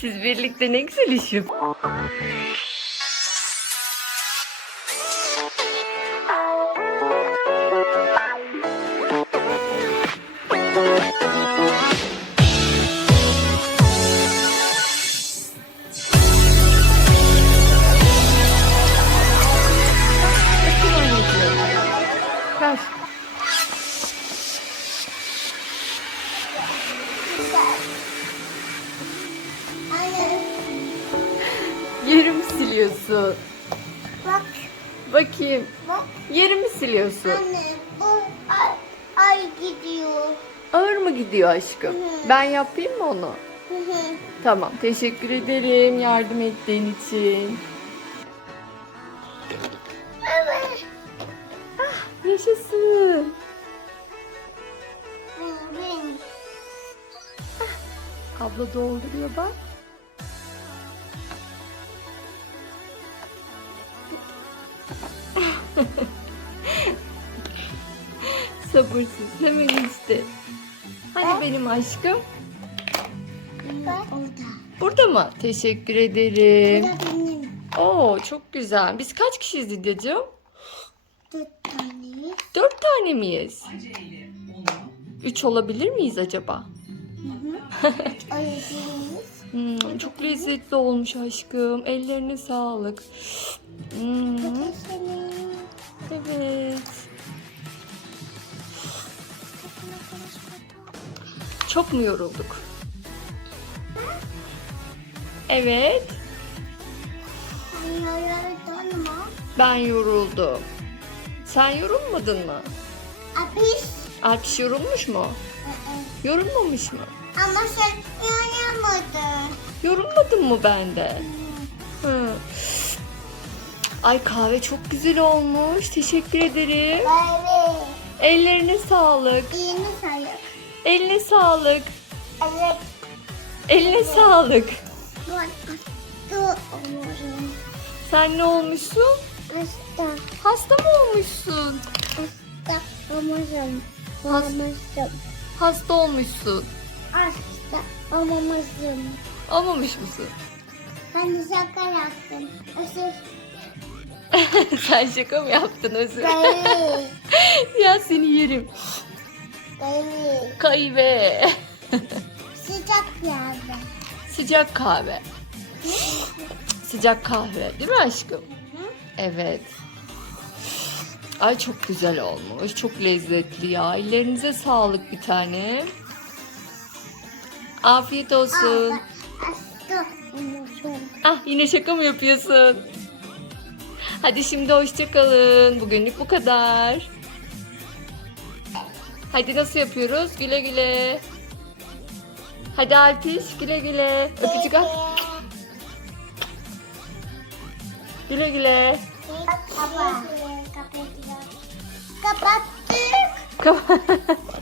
Siz birlikte ne güzel iş yapıyorsunuz. Yerimi siliyorsun. bak Bakayım. bak Yerimi siliyorsun. anne bu ay, ay gidiyor. Ağır mı gidiyor aşkım? Hı. Ben yapayım mı onu? Hı hı. Tamam. Teşekkür ederim yardım ettiğin için. Evet. Yaşasın. Hı, benim. Abla dolduruyor bak. Sabırsız hemen işte. Hani benim aşkım? Bak orada. Burada mı? Teşekkür ederim. Bu da benim. Oo çok güzel. Biz kaç kişiyiz Didacığım? Dört tane. Dört tane miyiz? Üç olabilir miyiz acaba? Hmm, çok lezzetli olmuş aşkım. Ellerine sağlık. Hmm. Evet. Çok mu yorulduk? Evet. Ben yoruldum. Sen yorulmadın mı? Apis. Alpiş yorulmuş mu? Hı hı. Yorulmamış mı? Ama sen yanamadın. Yorulmadın mı ben de? Hı. Ay kahve çok güzel olmuş. Teşekkür ederim. Böyle. Ellerine sağlık. İğne sayık. Eline sağlık. Evet. Eline sağlık. Dur olurum. Sen ne olmuşsun? Hasta. Hasta mı olmuşsun? Hasta olmuşum. Olmuşum. Hasta olmuşsun. Hasta olmuşum. Olmamış mısın? Hani şaka yaptım. Özür Sen şaka mı yaptın özür? dilerim. ya seni yerim. Dilerim. Kahve. Sıcak geldi. Sıcak kahve. Sıcak kahve değil mi aşkım? Evet. Ay çok güzel olmuş. Çok lezzetli ya. Ellerinize sağlık bir tane. Afiyet olsun. Olmuşum. Ah yine şaka mı yapıyorsun? Hadi şimdi hoşça kalın. Bugünlük bu kadar. Hadi nasıl yapıyoruz? Güle güle. Hadi Alpiş güle güle. Öpücük at. Güle güle. Kapat. Kapattık. Kapat.